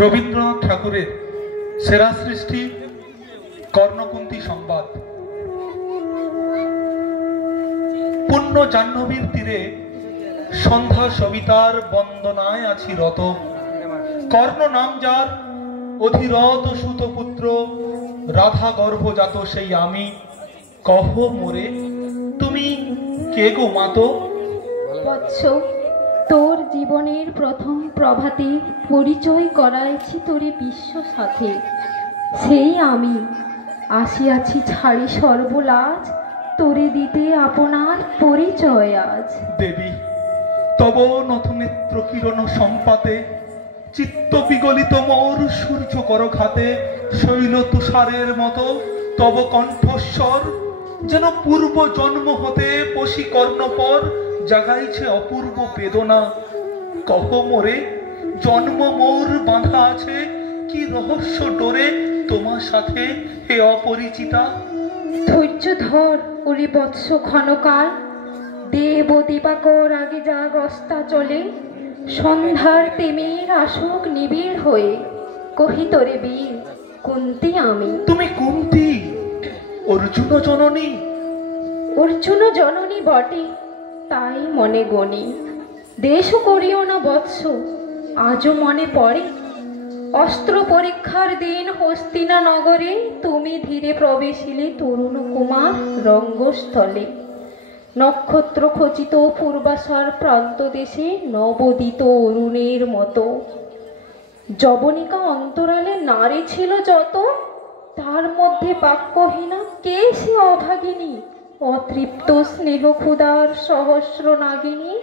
রবীন্দ্রনাথ ঠাকুরের সেরা সৃষ্টি কর্ণকুন্তী সংবাদ। পুণ্য জাহ্নবীর তীরে সন্ধ্যা সবিতার বন্দনায় আছি রত। কর্ণ নাম যার, অধিরত সুতপুত্র, রাধা গর্ভজাত সেই আমি। কহ মোরে তুমি কে গো মাতো? বৎস, তোর জীবনের প্রথম প্রভাতে পরিচয় করাইছি তোরে বিশ্ব সাথে। সেই আমি আসিয়াছি ছাড়ি সর্বলাজ, তোরে দিতে আপনার পরিচয় আজ। দেবী তব নথনেত্র কিরণ সম্পাতে, চিত্ত বিগলিত মোর সূর্য কর খাতে। শৈল তুষারের মতো তব কণ্ঠস্বর, যেন পূর্ব জন্ম হতে বসি কর্ণপর জাগাইছে অপূর্ব বেদনা। কহ মোরে জন্ম মোর বাঁধা আছে, কি রহস্য ডোরে তোমার সাথে হে অপরিচিতা। ধৈর্য ধর ওরে বৎস ক্ষণকাল, দেব দিবাকর আগে যা গস্তা চলে। সন্ধ্যার তেমের আসুক নিবিড় হয়ে, কহি তোরে বীর কুন্তি আমি। তুমি কুন্তি অর্জুন জননী? অর্জুন জননী বটে, তাই মনে গণি। দেশ করিও না বৎস, আজও মনে পড়ে। অস্ত্র পরীক্ষার দিন হস্তিনা নগরে, তুমি ধীরে প্রবেশিলে তরুণ কুমার রঙ্গস্থলে। নক্ষত্র খচিত পূর্বাশার প্রান্ত দেশে, নবদিত অরুণের মতো। যবনিকা অন্তরালে নারী ছিল যত, তার মধ্যে বাক্যহীনা কে সে অভাগিনী। অতৃপ্ত স্নেহ ক্ষুধার সহস্র নাগিনী,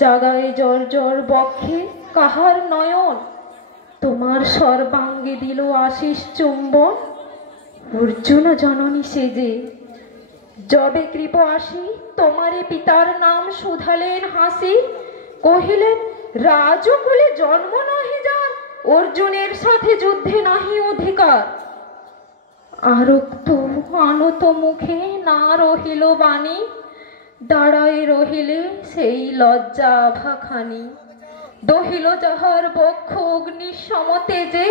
জাগায় জল জল বক্ষে কাহার নয়ন। তোমার সর্বাঙ্গে দিল আশিস চুম্বন, অর্জুন জননী সেজে। যবে কৃপ আসি তোমারে পিতার নাম শুধালেন হাসি। কহিলেন রাজকুলে জন্ম নাহি যার, অর্জুনের সাথে যুদ্ধে নাহি অধিকার। আরক্ত আনত মুখে না রহিল বাণী, দাঁড়ায় রহিলে সেই লজ্জা আভাখানি। দহিল যাহার বক্ষ অগ্নি সমতেজে,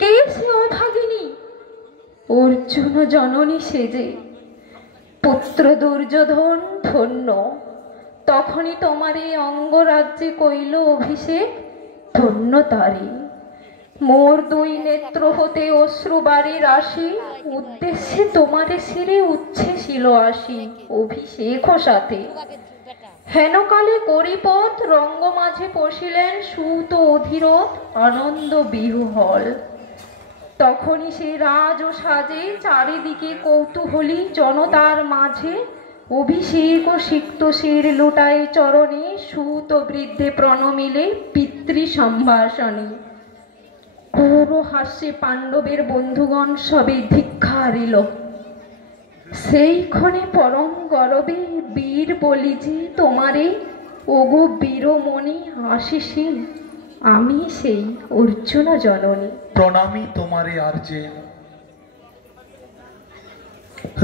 কে সে অভাগিনী। অর্জুন জননী সেজে। পুত্র দুর্যোধন ধন্য, তখনই তোমার এই অঙ্গরাজ্যে কইল অভিষেক। ধন্য তারি মোর দুই নেত্র হতে অশ্রুবারি রাশি, উদ্দেশ্যে তোমারে শিরে উচ্ছ্বসিল আসি অভিষেক সাথে। হেনকালে করিপথ রঙ্গ মাঝে পশিলেন, সুত অধীরথ আনন্দ বিহুহল। তখনই সে রাজ ও সাজে, চারিদিকে কৌতূহলী জনতার মাঝে। অভিষেক ও সিক্ত শির লুটায় চরণে, সুত বৃদ্ধে প্রণমিলে পিতৃ সম্ভাষণে। ক্রূর হাস্যে পাণ্ডবের বন্ধুগণ সবে ধিক্কারিল। সেই ক্ষণে পরম গরবে বীর বলি যে তোমারে, ওগো বীরমণি আশিসীন আমি সেই অর্জুন জননী। প্রণামী তোমারে আর্যে।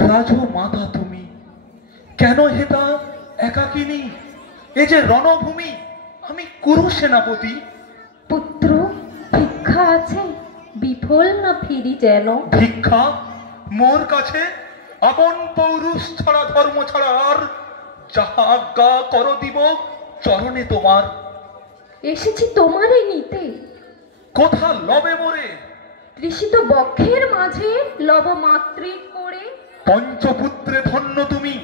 রাজ মাতা তুমি, কেন হেতা একাকিনী? এ যে রণভূমি, আমি কুরু সেনাপতি। পুত্র ভিক্ষা আছে, বিফল না ফিরি যেন। ভিক্ষা মোর কাছে? আপন পৌরুষ ছাড়া ধর্ম ছাড়া আর যাহা আজ্ঞা কর দিব চরণে তোমার। এসেছি তোমারে নিতে। কোথা লবে মোরে? তৃষিত বক্ষের মাঝে লব মাতৃ করে। পঞ্চপুত্রে ধন্য তুমি,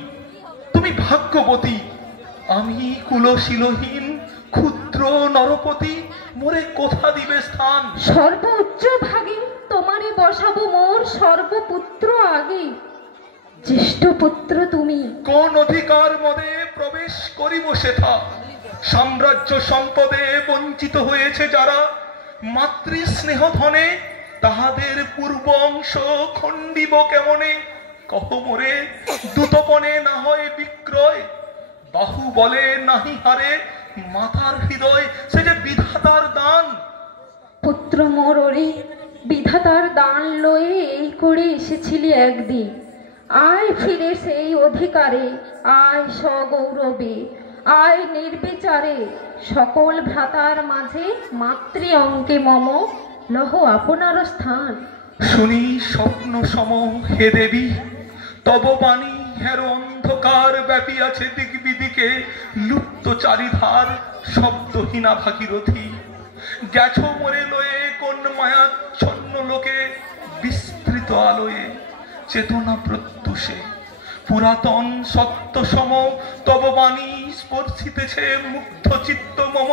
তুমি ভাগ্যবতী। আমি কুলশীলহীন ক্ষুদ্র নরপতি, মোরে কোথা দিবে স্থান? সর্বোচ্চ ভাগে তোমারে বসাবো মোর সর্বপুত্র আগে। জ্যেষ্ঠ পুত্র তুমি। কোন অধিকার মদে প্রবেশ করিব সেথা? সাম্রাজ্য সম্পদে বঞ্চিত হয়েছে যারা, মাতৃ স্নেহ ধনে তাহাদের পূর্ব অংশ খণ্ডিব কেমনে? কহ মোরে দ্যুতপনে না হয় বিক্রয়, বাহু বলে নাহি হারে মাতার হৃদয়, সে যে বিধাতার দান। পুত্র মোর ওরে, বিধাতার দান লয়ে এই করে এসেছিলি একদিন। আয় ফিরে সেই অধিকারে, আয় সগৌরবে, আয় নির্বিচারে। সকল ভ্রাতার মাঝে মাতৃ অঙ্কে মম লহ আপনার স্থান। শুনি স্বপ্ন সম হে দেবী, তব বাণী হের অন্ধকার ব্যাপিয়াছে দিক বিদিকে, লুপ্ত চারিধার শব্দহীনা ভাগীরথী। গেছো মরে লয়ে কোন মায়াচ্ছন্ন লোকে, বিস্তৃত আলোয়ে চেতনা প্রত্যুষে পুরাতন সত্য সম তব বাণী স্পর্শিতেছে মুগ্ধ চিত্ত মম।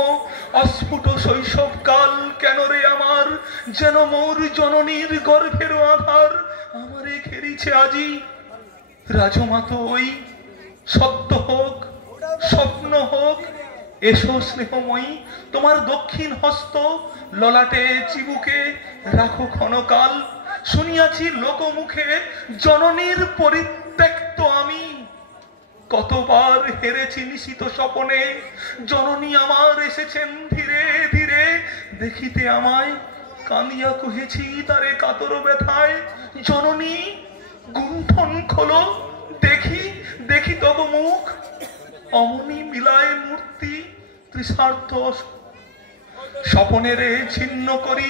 অস্ফুট শৈশবকাল কেন রে আমার, যেন মোর জননীর গর্ভের আধার আমারে ঘেরিছে আজি। রাজমাত ওই সত্য হোক স্বপ্ন হোক, এসো স্নেহময়ী তোমার দক্ষিণ হস্ত ললাটে চিবুকে রাখো ক্ষণকাল। শুনিয়াছি লোকমুখে জননীর পরিত্যক্ত আমি, কতবার হেরেছি নিশিত স্বপনে। জননী আমার এসেছেন ধীরে ধীরে, দেখিতে আমায় কাঁদিয়া কহেছি তারে কাতর ব্যথায়। জননী গুণ্ঠন খোলো, দেখি দেখি তব মুখ, অমনি মিলায় মূর্তি ত্রিসার্থ। স্বপনেরে ছিন্ন করি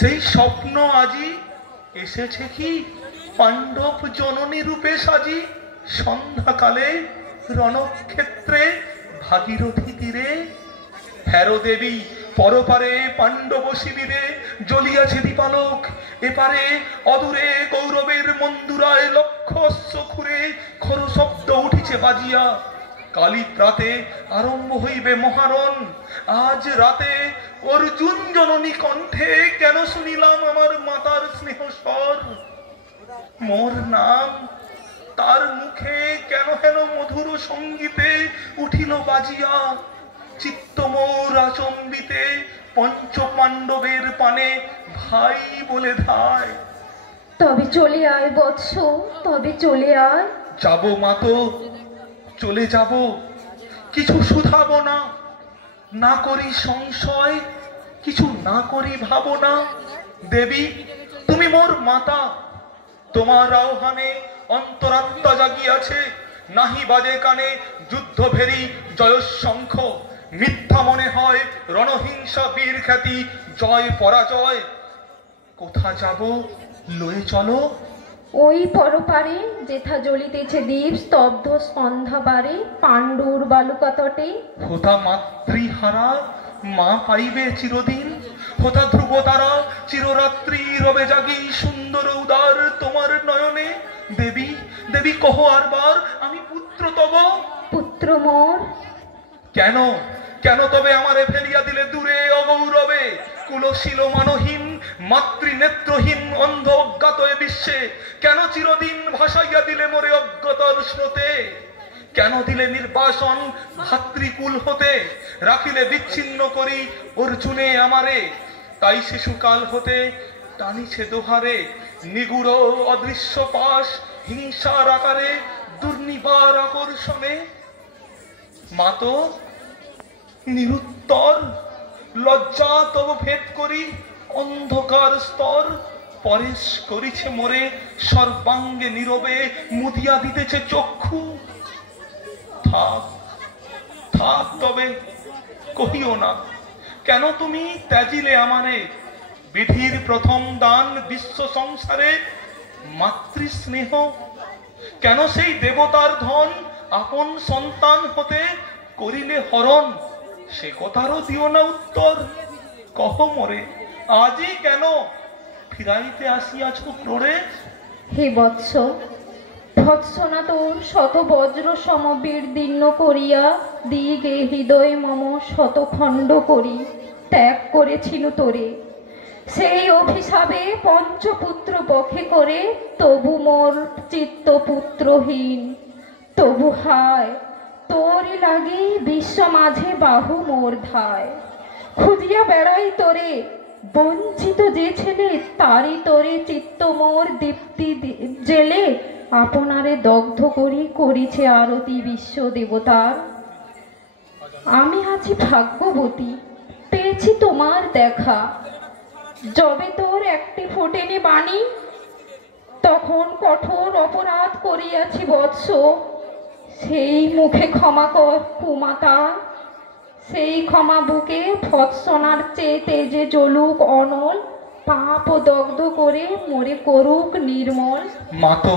সেই স্বপ্ন আজি এসেছে কি পাণ্ডব জননী রূপে সাজি। সন্ধ্যাকালে রণক্ষেত্রে ভাগীরথী তীরে, হেরো দেবী পরপারে পাণ্ডব শিবিরে জ্বলিয়াছে দীপালোক। এপারে অদূরে কৌরবের মন্দুরায় লক্ষ অশ্ব খুরে খর শব্দ উঠিছে বাজিয়া। কালী প্রাতে আরম্ভ হইবে মহারণ, আজ রাতে অর্জুন জননী কণ্ঠে কেন শুনিলাম আমার মাতার স্নেহ স্বর। মোর নাম তার মুখে কেন হেন মধুর সঙ্গীতে উঠিল বাজিয়া। চিত্ত মোর আচম্বিতে পঞ্চ পাণ্ডবের পানে ভাই বলে ধায়। তবে চলে আয় বৎস, তবে চলে আয়। যাব মাতো, চলে যাব, কিছু শুধাবো না, না করি সংশয়, কিছু না করি ভাবনা। দেবী তুমি মোর মাতা, তোমার আহ্বানে অন্তরাত্মা জাগিয়াছে। নাহি বাজে কানে যুদ্ধ ভেরি জয়শঙ্খ, মিথ্যা মনে হয় রণহিংসা বীর খ্যাতি জয় পরাজয়। কোথা যাব লয়ে চলো। ওই পরপারে যেথা জ্বলিতেছে দ্বীপ স্তব্ধ সন্ধ্যাবারে, পাণ্ডুর বালুকা তটে। হোতা মাতৃহারা মা পাইবে চিরদিন, হোতা ধ্রুব তারা চিররাত্রি রবে জাগি সুন্দর উদার তোমার নয়নে। দেবী দেবী কহ আরবার আমি পুত্র তব। পুত্র মোর কেন কেন তবে আমারে ফেলিয়া দিলে দূরে অগৌরবে। কুলশীল মানহীন মাতৃ নেত্রহীন অন্ধ অজ্ঞাত এ বিশ্বে, কেন চিরদিন ভাসাইয়া দিলে মোরে অজ্ঞতার স্রোতে। কেন দিলে নির্বাসন ভাতৃকুল হতে, রাখিলে বিচ্ছিন্ন করি অর্জুনে আমারে। তাই শিশুকাল হতে টানিছে দোহারে, নিগুড় অদৃশ্য পাশ হিংসার আকারে দুর্নিবার আকর্ষণে। মাতো নিরুত্তর লজ্জা তব ভেদ করি অন্ধকার স্তর। পরেশ করিছে মোরে সর্বাঙ্গে নীরবে, মুদিয়া দিতেছে চক্ষু। থাক থাক তবে কহিও না, কেন তুমি ত্যাজিলে আমারে। বিধির প্রথম দান বিশ্ব সংসারে মাতৃস্নেহ, কেন সেই দেবতার ধন আপন সন্তান হতে করিলে হরণ। সে কথারও দিও না উত্তর, কহ মোরে আজই কেন ফিরাইতে আসিয়াছ ক্রোড়ে। হে বৎস, ভৎসনা তোর শত বজ্র সমবীর দীর্ণ করিয়া দিগে হৃদয় মম শতখণ্ড করি ত্যাগ করেছিল তোরে। সেই অভিশাপে পঞ্চপুত্র পক্ষে করে তবু মোর চিত্ত পুত্রহীন। তবু হায় তোরই লাগি বিশ্ব মাঝে বাহু মোর ধায়। খুঁজিয়া বেড়াই তোরে বঞ্চিত যে ছেলে, তারই তোরে চিত্ত মোর দীপ্তি জেলে। আপনারে দগ্ধ করি করিছে আরতি বিশ্ব দেবতার। আমি আছি ভাগ্যবতী, পেয়েছি তোমার দেখা। যবে তোর একটি ফোটেনি বাণী, তখন কঠোর অপরাধ করিয়াছি বৎস। সেই মুখে ক্ষমা কর কুমাতা, সেই ক্ষমা বুকে ভৎসনার চেয়ে তেজে জ্বলুক অনল, পাপ ও দগ্ধ করে মরে করুক নির্মল। মাতো,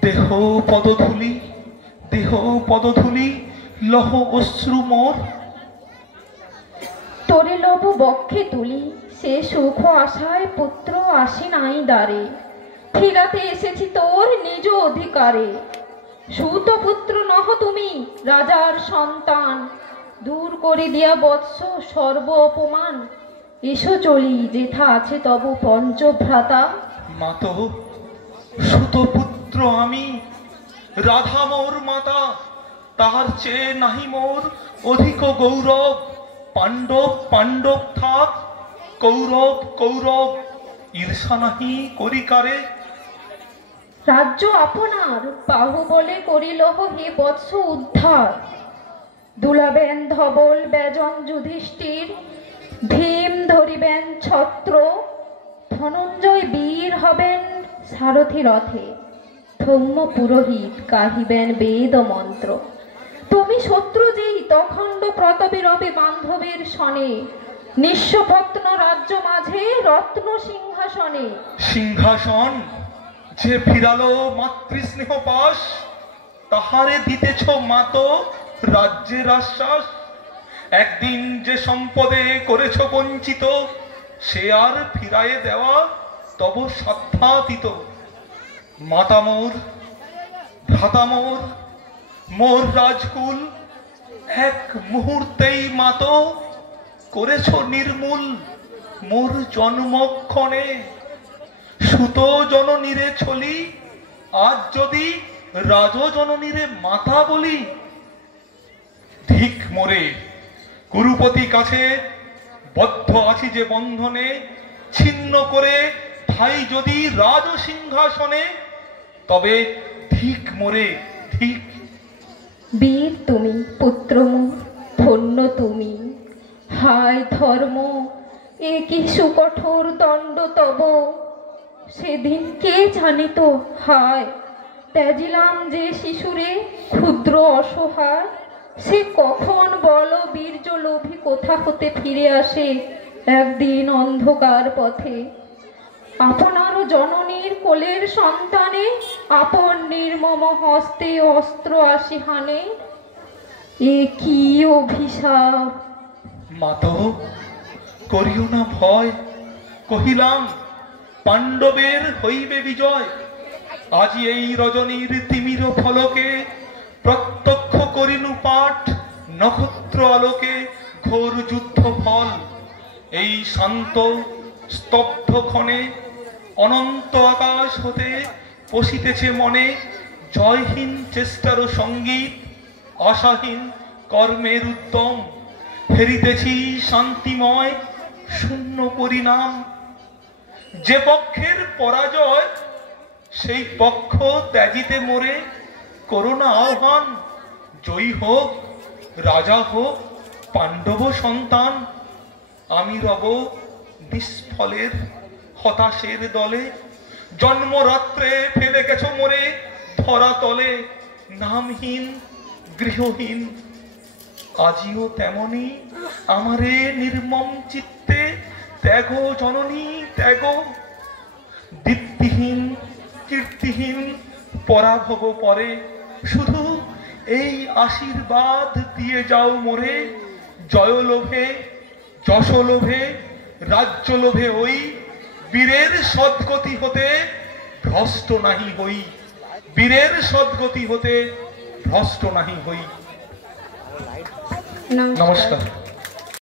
দেহ পদধূলি, দেহ পদধূলি, লহ অশ্রু মোর। তোরে লব বক্ষে তুলি, সে সুখ আশায় পুত্র আসি নাই দ্বারে, ফিরাতে এসেছি তোর নিজ অধিকারে। সুত পুত্র নহ তুমি, রাজার সন্তান, দূর করে দিয়া বৎস সর্ব অপমান। এসো চলি, যেথা আছে তব পঞ্চভ্রাতা। মাতো, সুতপুত্র আমি, রাধা মোর মাতা, তাহার চেয়ে নাহি মোর অধিক গৌরব। পাণ্ডব পাণ্ডব থাক, কৌরব কৌরব, ঈর্ষা নাহি করি কারে। রাজ্য আপনার, বাহুবলে করিলহ হে বৎস উদ্ধার। দুলাবেন ধবল বেজন যুধিষ্ঠির, ভীম ধরিবেন ছত্র, ধনঞ্জয় বীর হবেন সারথি রথে, ধৌম্য পুরোহিত গাহিবেন বেদ মন্ত্র। তুমি শত্রু যেই তখণ্ড প্রতাপে রবে বান্ধবের সনে, নিঃস্বপত্ন রাজ্য মাঝে রত্ন সিংহাসনে। সিংহাসন যে ফিরালো মাতৃস্নেহ পাশ, তাহারে দিতেছ মাতো রাজ্যের আশ্বাস। একদিন যে সম্পদে করেছ বঞ্চিত, সে আর ফিরায়ে দেওয়া তব সাধ্যাতীত। মাতা মোর, ভ্রাতা মোর, মোর রাজকুল, এক মুহূর্তেই মাতো করেছ নির্মূল মোর জন্মক্ষণে। সুত জননীরে ছলি, আজ যদি রাজ জননীরে মাতা বলি। ধিক মোরে, কুরুপতি কাছে বদ্ধ আছি যে বন্ধনে, ছিন্ন করে ঠাই যদি রাজ সিংহাসনে, তবে ধিক মোরে ধিক। বীর তুমি, পুত্র মোর, ধন্য তুমি। হায় ধর্ম, এ কি সুকঠোর দণ্ড তব। সেদিন কে জানিত, হায় ত্যাজিলাম যে শিশুরে ক্ষুদ্র অসহায়। সে কখন বল বীর্য লোভী কোথা হতে ফিরে আসে একদিন অন্ধকার পথে। আপনার জননীর কোলের সন্তানে, আপন নির্মম হস্তে অস্ত্র আসি হানে। এ কি অভিশাপ। মাতো, করিও না ভয়, কহিলাম পাণ্ডবের হইবে বিজয়। আজি এই রজনীর তিমির ফলকে, প্রত্যক্ষ করিনু পাঠ নক্ষত্র আলোকে ঘোর যুদ্ধ ফল। এই শান্ত স্তব্ধ ক্ষণে অনন্ত আকাশ হতে পশিতেছে মনে জয়হীন চেষ্টারও সঙ্গীত, আশাহীন কর্মের উদ্যম। ফেরিতেছি শান্তিময় শূন্য পরিণাম। যে পক্ষের পরাজয়, সেই পক্ষ ত্যাজিতে মোরে করোনা আহ্বান। জয়ী হোক, রাজা হোক, পাণ্ডব সন্তান। আমি রব নিষ্ফলের হতাশের দলে। জন্মরাত্রে ফেলে গেছ মোরে ধরা তলে, নামহীন গৃহহীন। আজিও তেমনি আমারে নির্মম চিত্তে ত্যাগ জননী ত্যাগ। দীপ্তিহীন কীর্তিহীন পরাভব পরে, শুধু এই আশীর্বাদ দিয়ে যাও মোরে। জয় লোভে, যশ লোভে, রাজ্য লোভে হই, বীরের সদ্গতি হতে ভ্রষ্ট নাহি হই। বীরের সদ্গতি হতে ভ্রষ্ট নাহি হই। নমস্কার। নমস্কার।